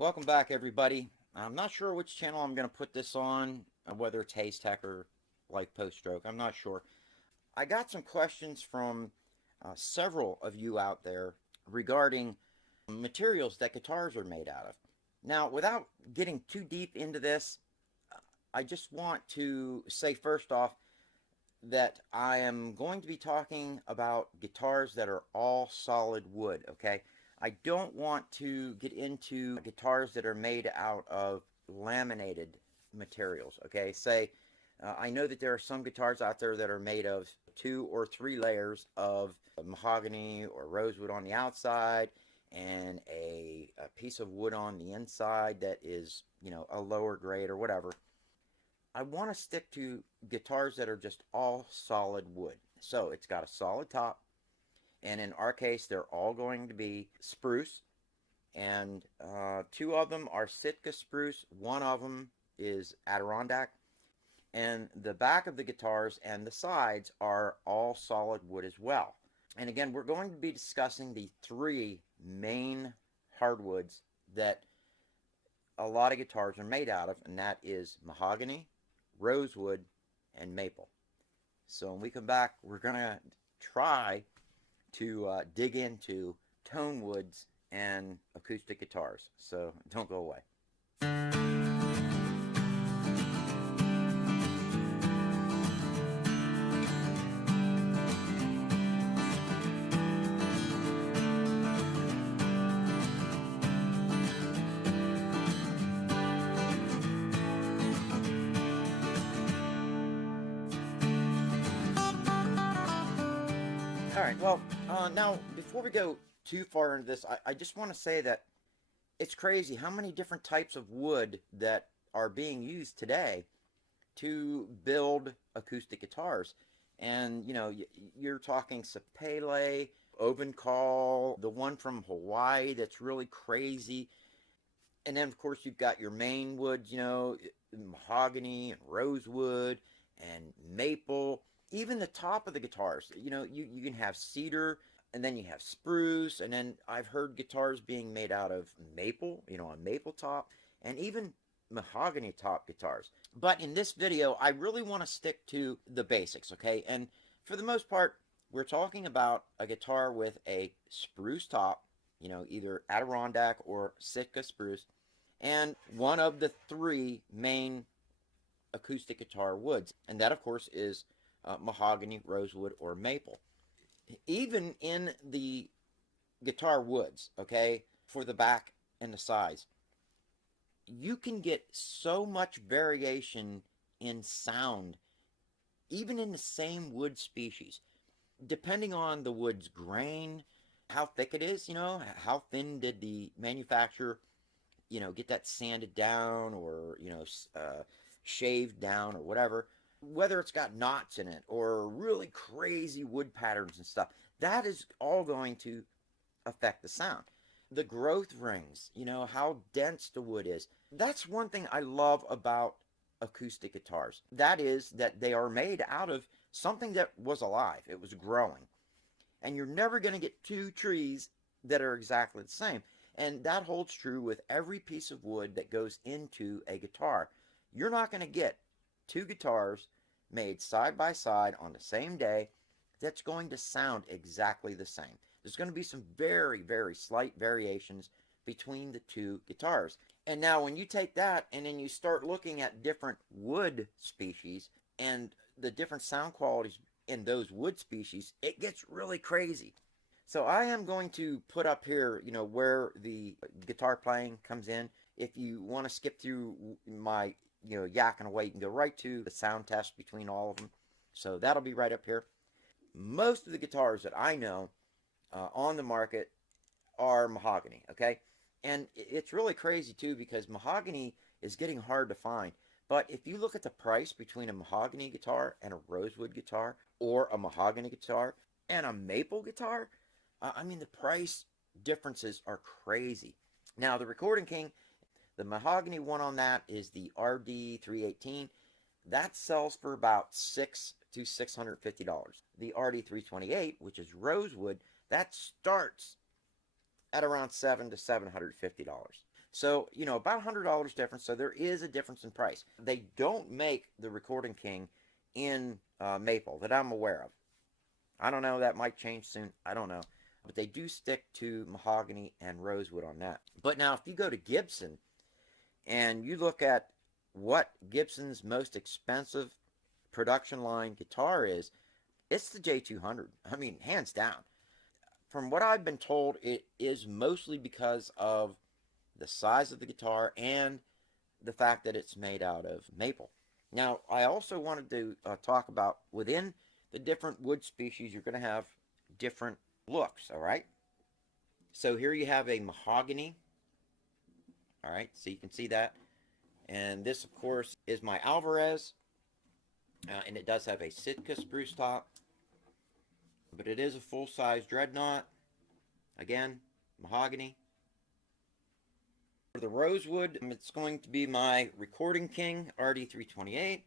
Welcome back, everybody. I'm not sure which channel I'm going to put this on, whether it's Haze Tech or like Post Stroke. I'm not sure. I got some questions from several of you out there regarding materials that guitars are made out of. Now, without getting too deep into this, I just want to say first off that I am going to be talking about guitars that are all solid wood, okay? I don't want to get into guitars that are made out of laminated materials, okay? I know that there are some guitars out there that are made of 2 or 3 layers of mahogany or rosewood on the outside and a piece of wood on the inside that is, a lower grade or whatever. I want to stick to guitars that are just all solid wood. So it's got a solid top, and in our case, they're all going to be spruce, and 2 of them are Sitka spruce, 1 of them is Adirondack, and the back of the guitars and the sides are all solid wood as well. And again, we're going to be discussing the 3 main hardwoods that a lot of guitars are made out of, and that is mahogany, rosewood, and maple. So when we come back, we're going to try to dig into tone woods and acoustic guitars. So don't go away. Alright, well, now, before we go too far into this, I just want to say that it's crazy how many different types of wood that are being used today to build acoustic guitars. And, you're talking sapele, ovencall, the one from Hawaii that's really crazy. And then, of course, you've got your main woods, mahogany and rosewood and maple. Even the top of the guitars, you can have cedar, and then you have spruce, and then I've heard guitars being made out of maple, a maple top, and even mahogany top guitars. But in this video, I really want to stick to the basics, okay? And for the most part, we're talking about a guitar with a spruce top, either Adirondack or Sitka spruce, and one of the 3 main acoustic guitar woods. And that, of course, is mahogany, rosewood, or maple. Even in the guitar woods, okay, for the back and the sides, you can get so much variation in sound, even in the same wood species, depending on the wood's grain, how thick it is, how thin did the manufacturer, get that sanded down or, shaved down or whatever. Whether it's got knots in it or really crazy wood patterns and stuff, that is all going to affect the sound. The growth rings, how dense the wood is. That's one thing I love about acoustic guitars. That is that they are made out of something that was alive. It was growing. And you're never going to get 2 trees that are exactly the same. And that holds true with every piece of wood that goes into a guitar. You're not going to get 2 guitars made side by side on the same day that's going to sound exactly the same. There's going to be some very, very slight variations between the 2 guitars. And now when you take that and then you start looking at different wood species and the different sound qualities in those wood species, it gets really crazy. So I am going to put up here, where the guitar playing comes in. If you want to skip through my yakking away, you can go right to the sound test between all of them. So that'll be right up here. Most of the guitars that I know on the market are mahogany, okay? And it's really crazy too, because mahogany is getting hard to find. But if you look at the price between a mahogany guitar and a rosewood guitar, or a mahogany guitar and a maple guitar, the price differences are crazy. Now, the Recording King, the mahogany one on that is the RD318. That sells for about $600 to $650. The RD328, which is rosewood, that starts at around $700 to $750. So, about $100 difference. So there is a difference in price. They don't make the Recording King in maple that I'm aware of. I don't know. That might change soon. I don't know. But they do stick to mahogany and rosewood on that. But now, if you go to Gibson and you look at what Gibson's most expensive production line guitar is, it's the J200. I mean, hands down. From what I've been told, it is mostly because of the size of the guitar and the fact that it's made out of maple. Now, I also wanted to talk about within the different wood species, you're going to have different looks, all right? So here you have a mahogany, all right? So you can see that. And this, of course, is my Alvarez, and it does have a Sitka spruce top, but it is a full-size dreadnought. Again, mahogany. For the rosewood, it's going to be my Recording King RD328,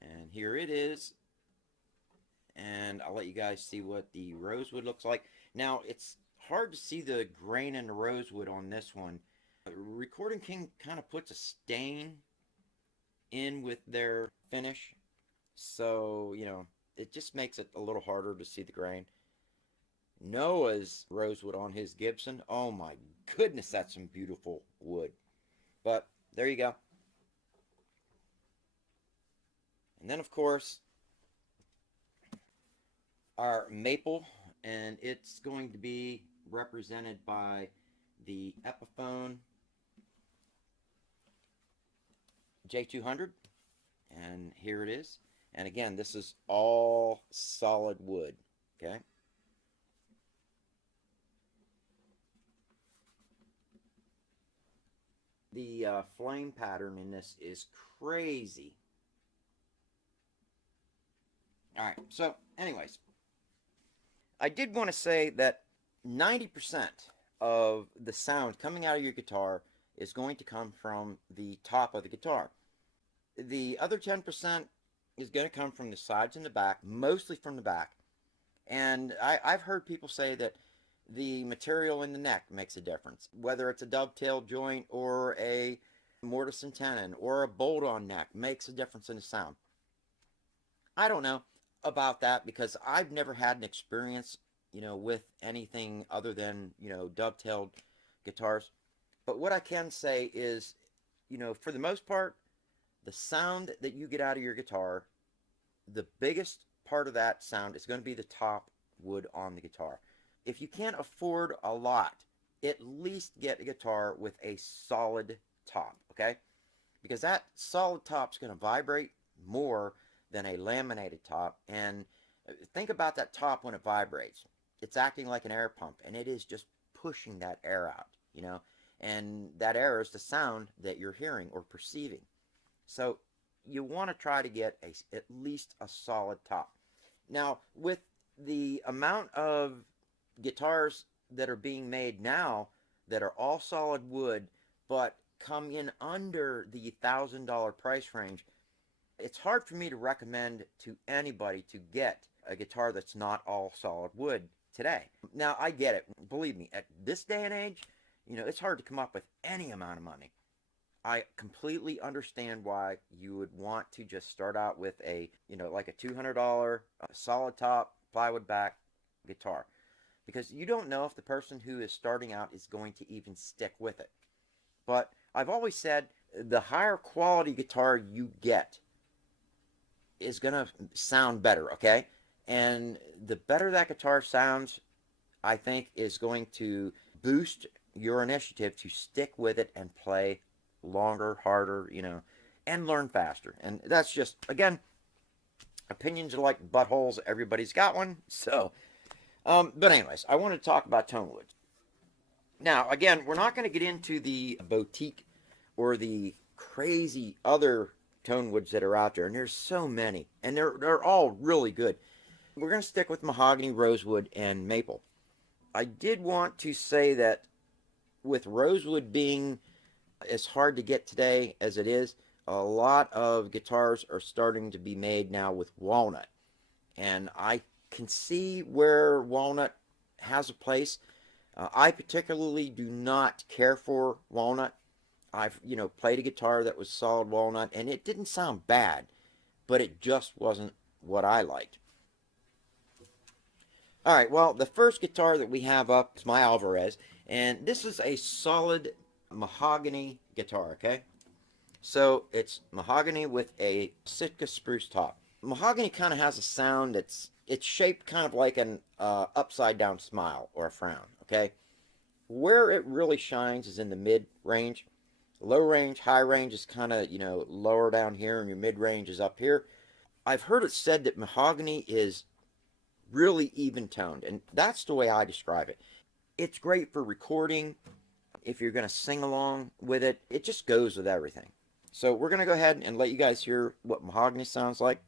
and here it is. And I'll let you guys see what the rosewood looks like. Now, it's hard to see the grain in the rosewood on this one. The Recording King kind of puts a stain in with their finish, so it just makes it a little harder to see the grain. Noah's rosewood on his Gibson, oh my goodness, that's some beautiful wood. But there you go. And then, of course, our maple, and it's going to be represented by the Epiphone J200, and here it is. And again, this is all solid wood, okay? The flame pattern in this is crazy. Alright, so anyways, I did want to say that 90% of the sound coming out of your guitar is going to come from the top of the guitar. The other 10% is going to come from the sides and the back, mostly from the back. And I've heard people say that the material in the neck makes a difference, whether it's a dovetail joint or a mortise and tenon or a bolt-on neck makes a difference in the sound. I don't know about that because I've never had an experience, with anything other than, dovetailed guitars. But what I can say is, for the most part, the sound that you get out of your guitar, the biggest part of that sound is going to be the top wood on the guitar. If you can't afford a lot, at least get a guitar with a solid top, okay? Because that solid top is going to vibrate more than a laminated top. And think about that top when it vibrates. It's acting like an air pump, and it is just pushing that air out, and that air is the sound that you're hearing or perceiving. So you want to try to get at least a solid top. Now, with the amount of guitars that are being made now that are all solid wood but come in under the $1,000 price range, it's hard for me to recommend to anybody to get a guitar that's not all solid wood today. Now, I get it. Believe me, at this day and age, it's hard to come up with any amount of money. I completely understand why you would want to just start out with a, like a $200 solid top, plywood back guitar. Because you don't know if the person who is starting out is going to even stick with it. But I've always said the higher quality guitar you get is going to sound better, okay? And the better that guitar sounds, I think, is going to boost your initiative to stick with it and play longer, harder, and learn faster. And that's just, again, opinions are like buttholes. Everybody's got one. So, but anyways, I want to talk about tone woods. Now, again, we're not going to get into the boutique or the crazy other tone woods that are out there, and there's so many, and they're all really good. We're going to stick with mahogany, rosewood, and maple. I did want to say that with rosewood being as hard to get today as it is, a lot of guitars are starting to be made now with walnut. And I can see where walnut has a place. I particularly do not care for walnut. I've, played a guitar that was solid walnut, and it didn't sound bad, but it just wasn't what I liked. All right, well, the first guitar that we have up is my Alvarez, and this is a solid mahogany guitar, okay? So it's mahogany with a Sitka spruce top. Mahogany kind of has a sound it's shaped kind of like an upside down smile or a frown, okay? Where it really shines is in the mid range. Low range, high range is kind of, lower down here, and your mid range is up here. I've heard it said that mahogany is really even toned, and that's the way I describe it. It's great for recording. If you're going to sing along with it, it just goes with everything. So we're going to go ahead and let you guys hear what mahogany sounds like.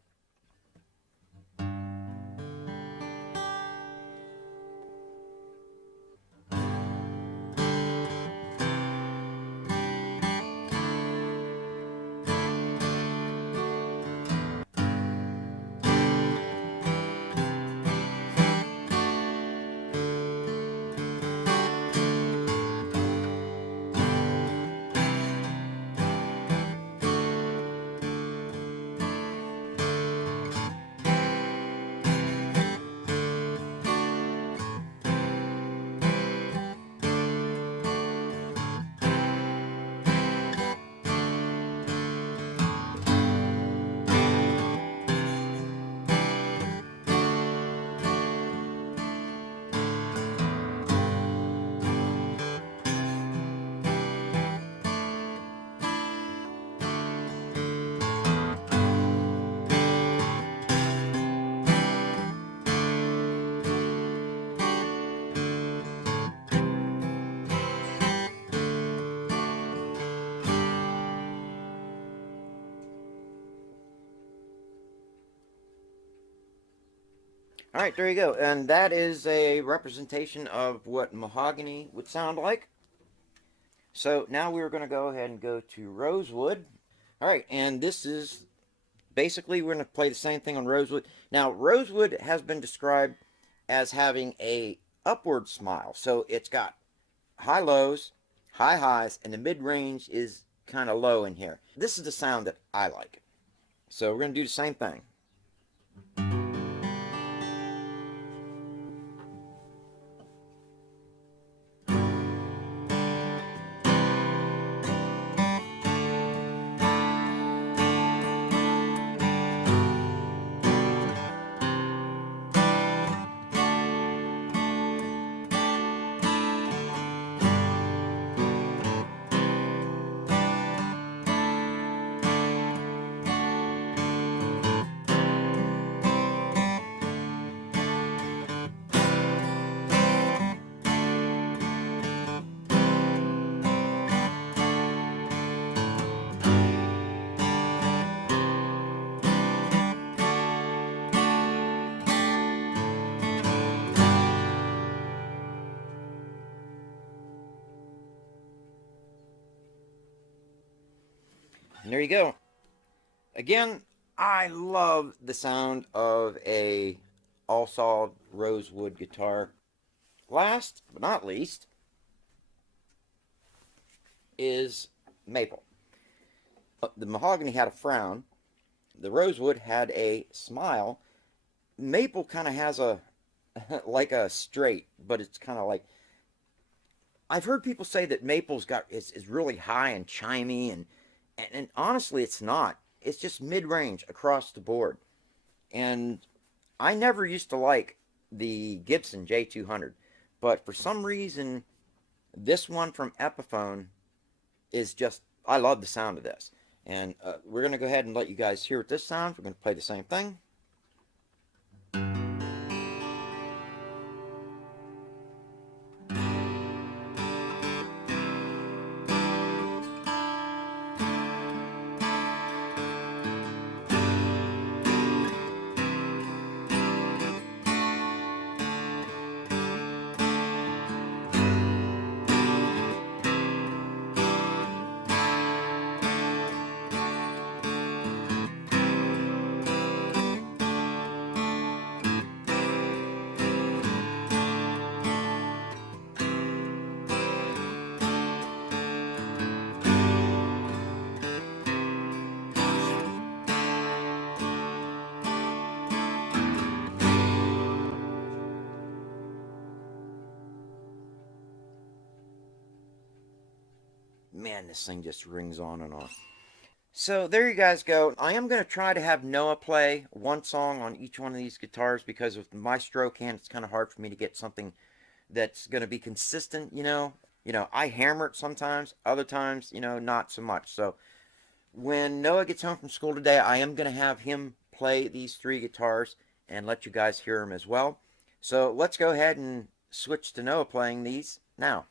All right, there you go. And that is a representation of what mahogany would sound like. So now we're going to go ahead and go to rosewood. All right, and this is basically, we're going to play the same thing on rosewood. Now, rosewood has been described as having a upward smile. So it's got high lows, high highs, and the mid range is kind of low in here. This is the sound that I like. So we're going to do the same thing. And there you go. Again, I love the sound of a all solid rosewood guitar. Last but not least is maple. The mahogany had a frown. The rosewood had a smile. Maple kind of has a like a straight, but it's kind of like, I've heard people say that maple's got is really high and chimey, and honestly it's not. It's just mid-range across the board. And I never used to like the Gibson J200, but for some reason this one from Epiphone is just, I love the sound of this. And we're going to go ahead and let you guys hear what this sounds. We're going to play the same thing. Man, this thing just rings on and on. So there you guys go. I am going to try to have Noah play one song on each one of these guitars because with my stroke hand, it's kind of hard for me to get something that's going to be consistent, you know. I hammer it sometimes, other times, not so much. So when Noah gets home from school today, I am going to have him play these three guitars and let you guys hear them as well. So let's go ahead and switch to Noah playing these now.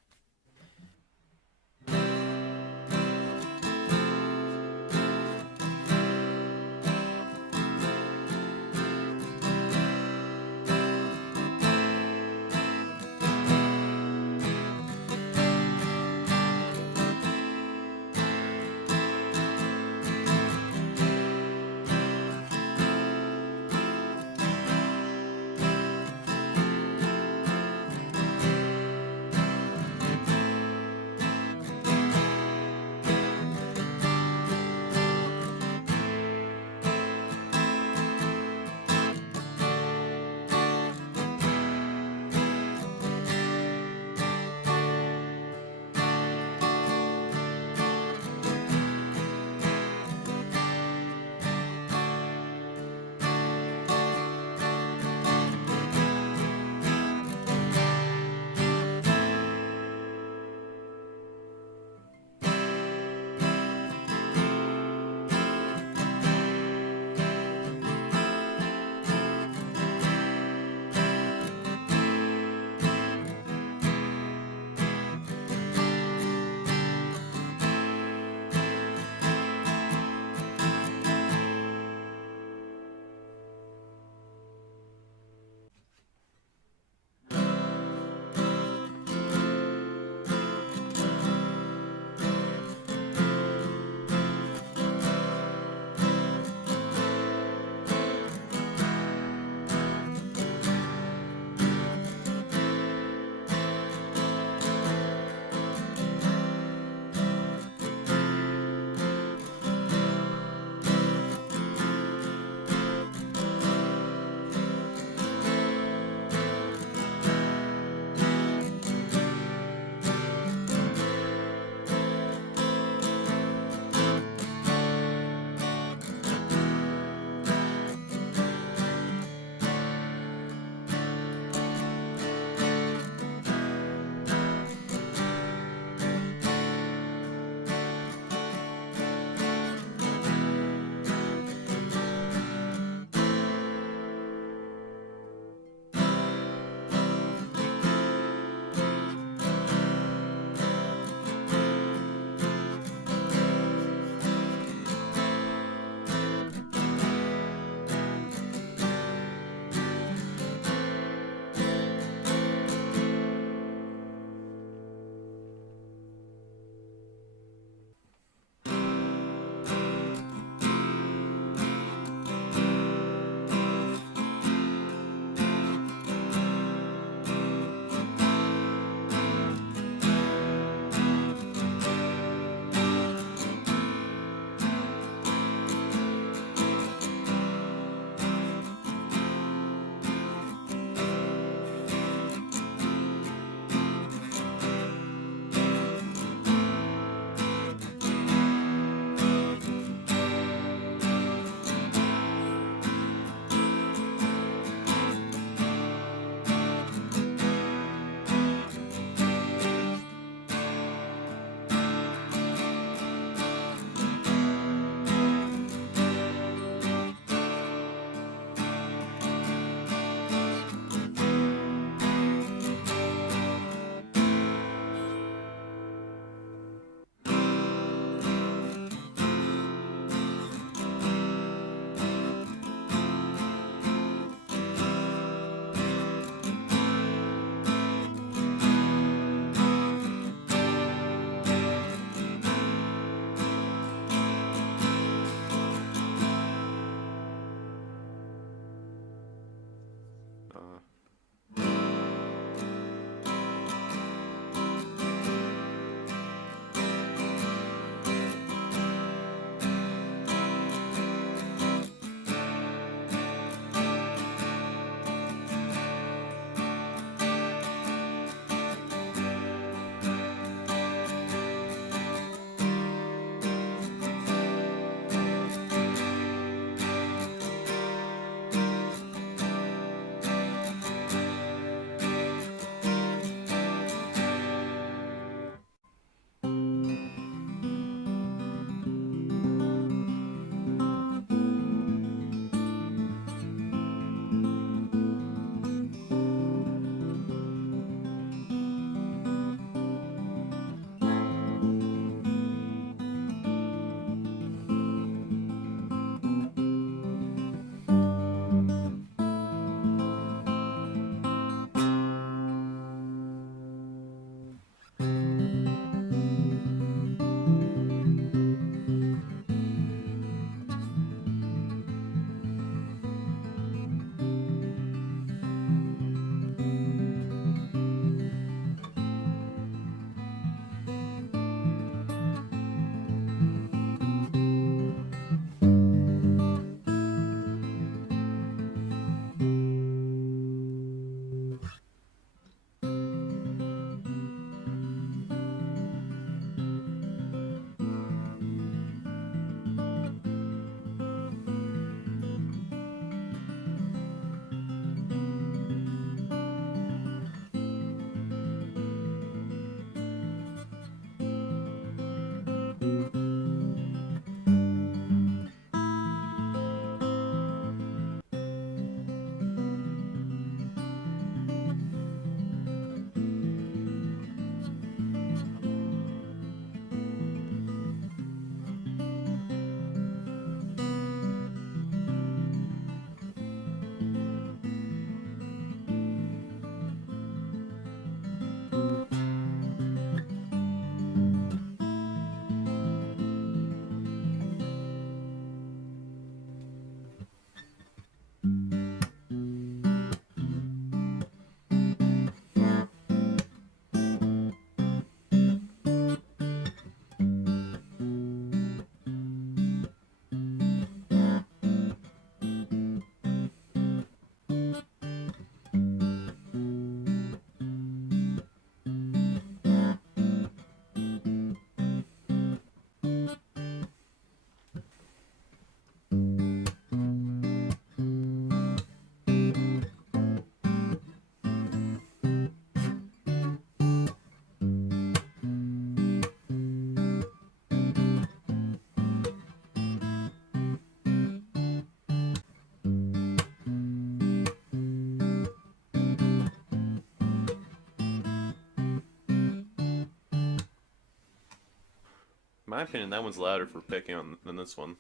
In my opinion, that one's louder for picking on than this one.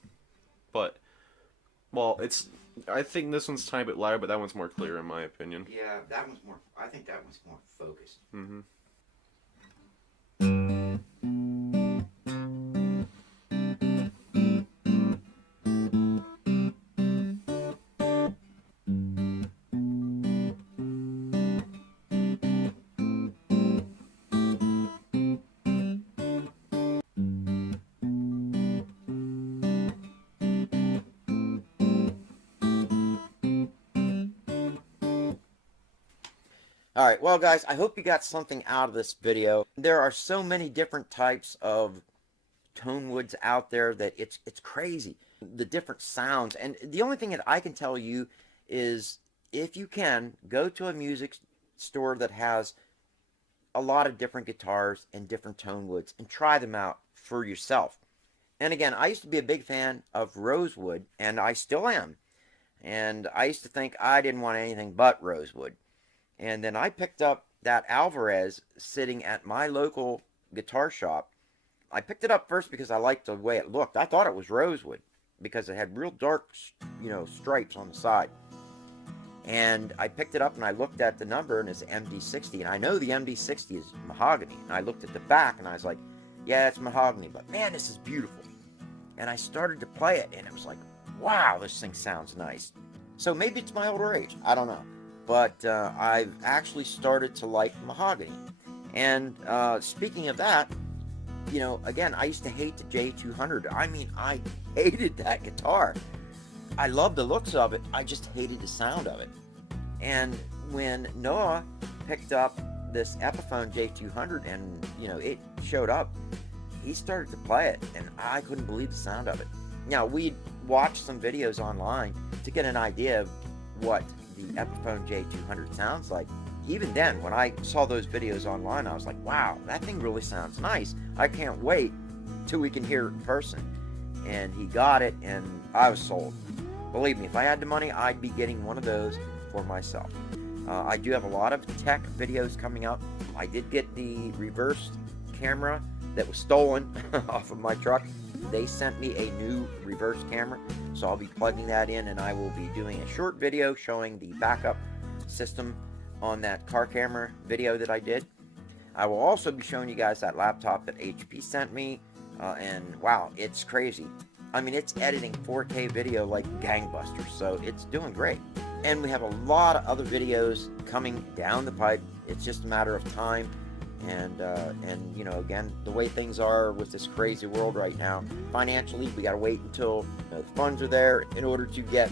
But, well, I think this one's a tiny bit louder, but that one's more clear in my opinion. Yeah, that one's more. I think that one's more focused. Mm-hmm. Alright, well guys, I hope you got something out of this video. There are so many different types of tone woods out there that it's crazy. The different sounds. And the only thing that I can tell you is, if you can, go to a music store that has a lot of different guitars and different tone woods and try them out for yourself. And again, I used to be a big fan of rosewood, and I still am. And I used to think I didn't want anything but rosewood. And then I picked up that Alvarez sitting at my local guitar shop. I picked it up first because I liked the way it looked. I thought it was rosewood because it had real dark, stripes on the side. And I picked it up and I looked at the number, and it's MD60. And I know the MD60 is mahogany. And I looked at the back and I was like, yeah, it's mahogany, but man, this is beautiful. And I started to play it, and it was like, wow, this thing sounds nice. So maybe it's my older age. I don't know. But I've actually started to like mahogany. And speaking of that, again, I used to hate the J200. I mean, I hated that guitar. I loved the looks of it. I just hated the sound of it. And when Noah picked up this Epiphone J200 and, it showed up, he started to play it, and I couldn't believe the sound of it. Now, we'd watched some videos online to get an idea of what the Epiphone J200 sounds like. Even then, when I saw those videos online, I was like, wow, that thing really sounds nice. I can't wait till we can hear it in person. And he got it, and I was sold. Believe me, if I had the money, I'd be getting one of those for myself. I do have a lot of tech videos coming up. I did get the reverse camera that was stolen off of my truck. They sent me a new reverse camera, so I'll be plugging that in, and I will be doing a short video showing the backup system on that car camera video that I did. I will also be showing you guys that laptop that HP sent me, and wow, it's crazy. I mean, it's editing 4K video like gangbusters, so it's doing great. And we have a lot of other videos coming down the pipe. It's just a matter of time. And again, the way things are with this crazy world right now, financially, we got to wait until the funds are there in order to get,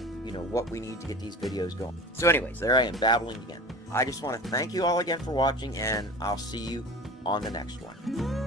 what we need to get these videos going. So anyways, there I am babbling again. I just want to thank you all again for watching, and I'll see you on the next one.